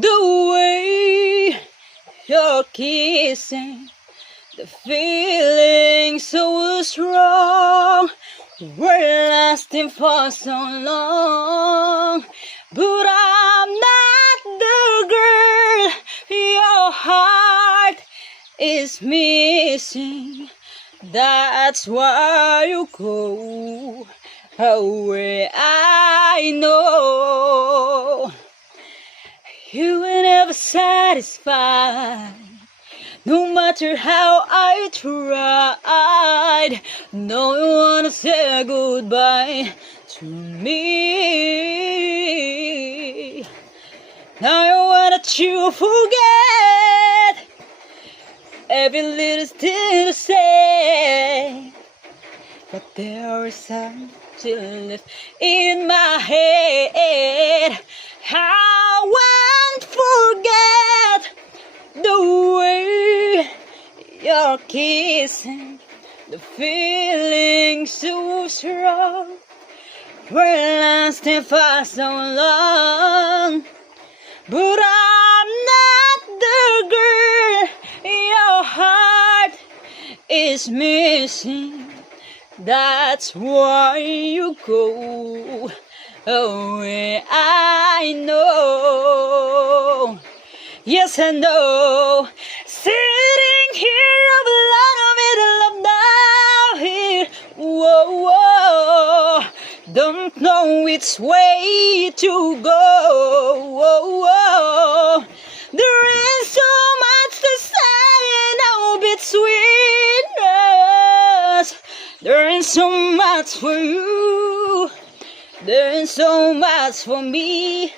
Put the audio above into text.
The way you're kissing, the feeling so strong. We're lasting for so long, but I'm not the girl your heart is missing. That's why you go away. I know you will never satisfied. No matter how I tried, no one wanna say goodbye to me. Now I want you forget every little thing to say, but there is something left in my head. I won't forget the way you're kissing, the feeling so strong. We're lasting for so long, but I'm not the girl your heart is missing. That's why you go away. I know. Yes, I know. Sitting here alone, middle of night. Whoa, whoa. Don't know which way to go. Whoa, whoa. There is so much to say now between us. There is so much for you. There is so much for me.